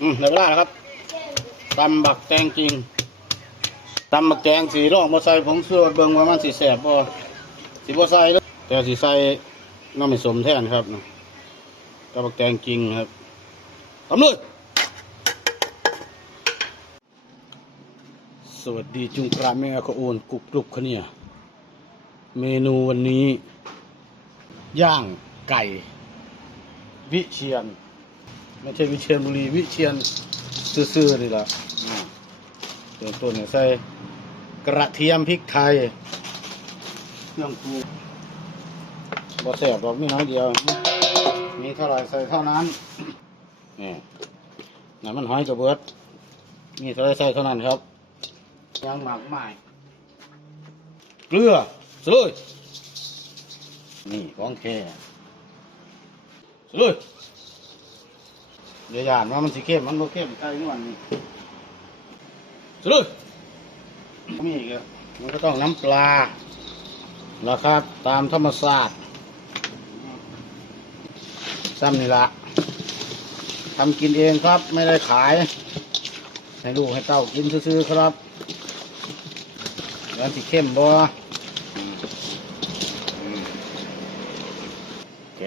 อืมได้เวลาแล้วครับตำบักแตงจริงตำบักแตงสีร่องบ่ใส่ผงชูรสเบิ่งว่ามันสีแสบบ่สีบ่ใส่แล้วแต่สีใส่น้ำมันสมแทนครับกับบักแตงจริงครับตำเลยสวัสดีจุงกราแม่ขโอนกุกกรุบขะเนี่ยเมนูวันนี้ ย่างไก่ วิเชียน ไม่ใช่วิเชียนบุรีวิเชียนซื่อๆนี่ละอืมเติมต้นเนี่ยใส่กระเทียมพริกไทยเครื่องปรุงบ่แสบหรอกมีน้อยเดียวมีเท่าไหรใส่เท่านั้นนี่น้ำมันหอยกระเบิดมีเท่าไหรใส่เท่านั้นครับยังหมักใหม่เกลือสเลยนี่ของแท้สเลย เดี๋ยวยานว่ามันสิเข้มมันบ่เข้มใกล้นวลนี่สุดเลยมีอีกอะมันก็ต้องน้ำปลาแล้วครับ ตามธรรมศาสตร์ซ้ำนี่ละทำกินเองครับ ไม่ได้ขาย ให้ลูกให้เต้ากินซื้อๆครับแล้วสิเข้มบ่อืมอืมโอเค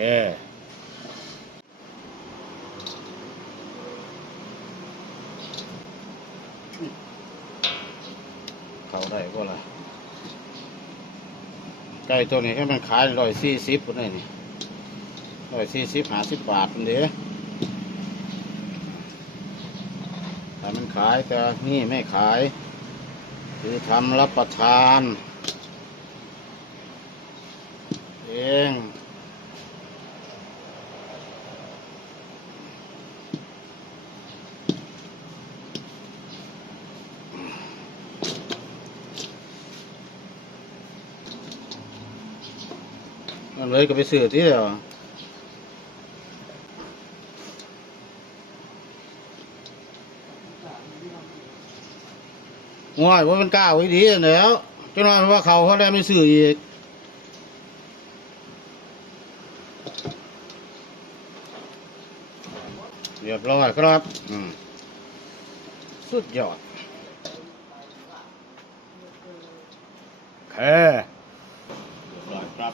เขาได้ก็ละ ไก่ตัวนี้ให้มันขายร้อยสี่สิบคนนี้นี่ร้อยสี่สิบหาสิบบาทคนเดียวแต่มันขายแต่นี่ไม่ขาย คือทำรับประทาน เอง เลยก็ไปซื้อที่เดียวง่ายว่ามันกล้าไว้ดีแล้วจ้าน้อยว่าเขาเขาได้ไม่ซื้ออีกเรียบร้อยครับสุดยอดแค่เรียบร้อยครับ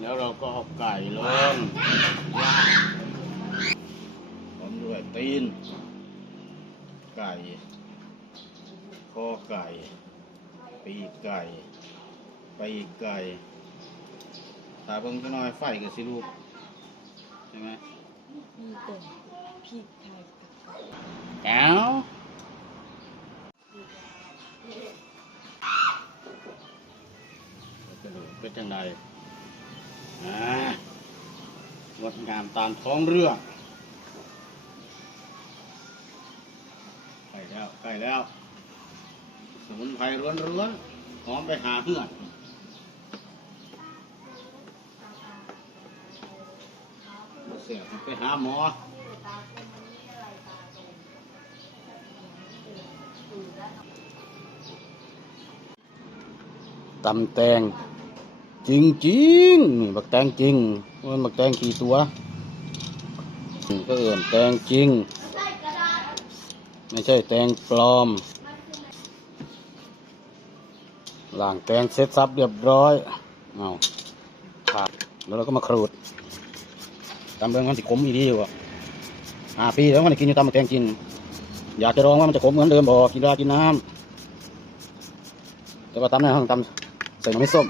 แล้วเรา ก็เอาไก่ลงย่างพร้อมด้วยตีน ไก่คอไก่ ปีกไก่ ปีกไก่ถ้าเบิ่งจะน้อยไฟกับสิลูกใช่ไหมมีแต่พริกไทยกับไก่แก้วเป็นจังไดอ่า งดงามตามท้องเรื่องใกล้แล้วใกล้แล้ว สมุนไพรร้วนๆหอมไปหาเพื่อนเสียไปหาหมอตำแตง จริงจริงนี่บักแตงจริงมันบักแตงกี่ตัวก็เอื่นแตงจริง ไม่ใช่แตงปลอมหล้างแตงเสร็จสับเรียบร้อยเอาขาดแล้วเราก็มาขรูดตำเรื่องมันสิขมอีดีกว่าห้าปีแล้วมันกินอยู่ตำบักแตงจริง อยากจะลองว่ามันจะขมเหมือนเดิมบ่กินได้กินน้ำแต่ว่าตำในห้องตำใส่น้ำไม่ส้ม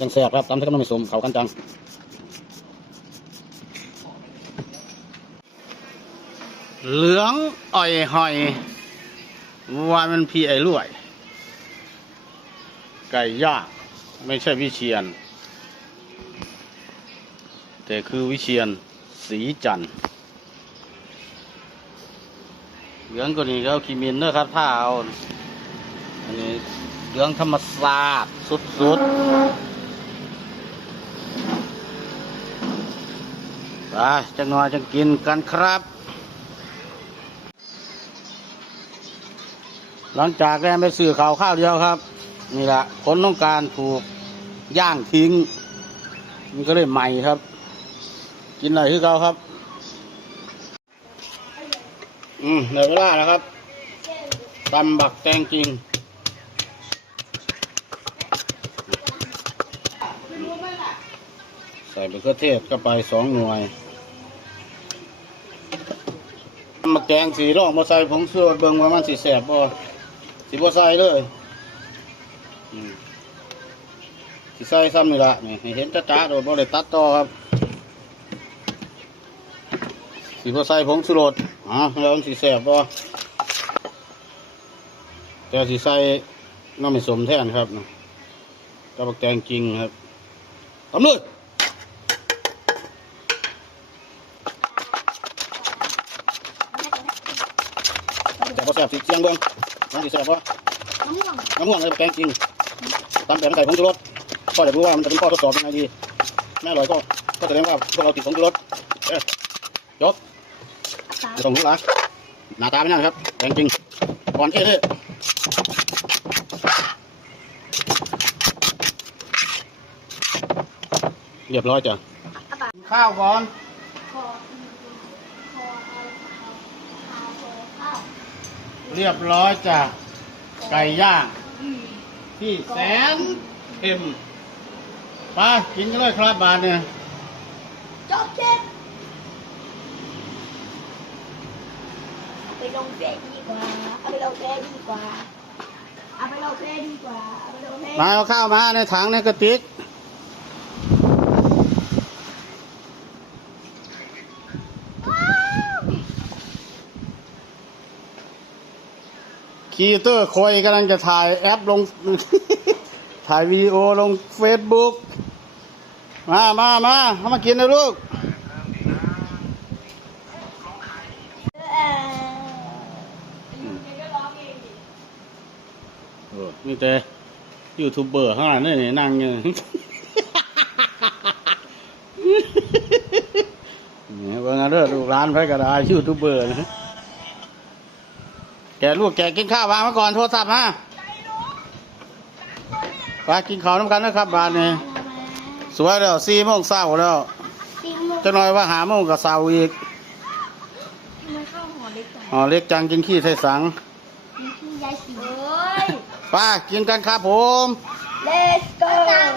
ยังแซ่บครับตำใส่กับน้ำไม่สมเขากันจังเหลืองอ่อยหอยว่ามันพี่ไอ้รวย ไก่ย่างไม่ใช่วิเชียน แต่คือวิเชียนสีจันเหลืองกว่านี้ก็ขีมินเนอะครับถ้าเอาอันนี้เหลืองธรรมศาสตร์สุดๆ ไปจังหน่อยจังกินกันครับ หลังจากแกไปสื่อข่าวข้าวเดียวครับ นี่แหละคนต้องการถูกย่างทิ้ง มันก็เลยใหม่ครับ กินอะไรคือเก่าครับ อืมเดี๋ยวเวลาแล้วครับตำบักแตงจริงใส่มะเขือเทศเข้าไปสองหน่วย ตำบักแตงสีร่องมาใส่ผงชูรสเบิ่งว่ามันสีแสบบ่สีบ่ใส่เลยอืมสีใส่ซ้ำนี่ละนี่ให้เห็นจ้าๆโดยบ่ได้ตัดต่อครับสีบ่ใส่ผงชูรสอะแล้วมันสีแสบบ่แต่สีใส่น้ำไม่สมแทนครับตำบักแตงจริงครับตำเลย พอแสบสิเสียงเบิ้งน้องสิแสบวะน้ำหวานน้ำห่วงเลยแกงจริงตามแบบใส่ผงชูรสพ่อจะรู้ว่ามันจะเป็นข้อทดสอบยังไงดีแม่อร่อยก็ก็แสดงว่าพวกเราติดผงชูรสเอ้ยกตาจะส่งลูกหลานหน้าตาไม่น่าครับแกงจริงก่อนเอ้เลยเรียบร้อยจ้ะข้าวก่อน คอคอเอาข้าวข้าว เรียบร้อยจ้ะไก่ย่างที่แสนเค็มไปกินกันเลยครับบาทเนี่ยจบเจ็ดเอาไปลงเฟซดีกว่าเอาไปลงเฟซดีกว่าเอาไปลงเฟซดีกว่าเอาไปลงเฟซมาเอาข้าวมาในถังในกระติก คีเตอร์คอยกำลังจะถ่ายแอปลง ถ่ายวิดีโอลงเฟซบุ๊กมามามาเอามากินนะลูกเออนี่แต่ยูทูบเบอร์ข้างหลังนี่นี่นั่งอยู่เนี่ยเบิ่งเอาเด้อลูกร้านไปก็ได้ยูทูบเบอร์นะ ลูกแกกินข้าววางมาก่อนโทรศัพท์มาไปกินข้าวน้ำกันนะครับบานนี้สวยแล้วสี่โมงเช้าแล้วซีโมงจะน้อยว่าหาโมงกับเช้าอีกทำไมข้าวหอเล็กจังอ๋อเล็กจังกินขี้ใส่สังมีพี่ยายสีเอ้ยไปกินกันครับผม Let's go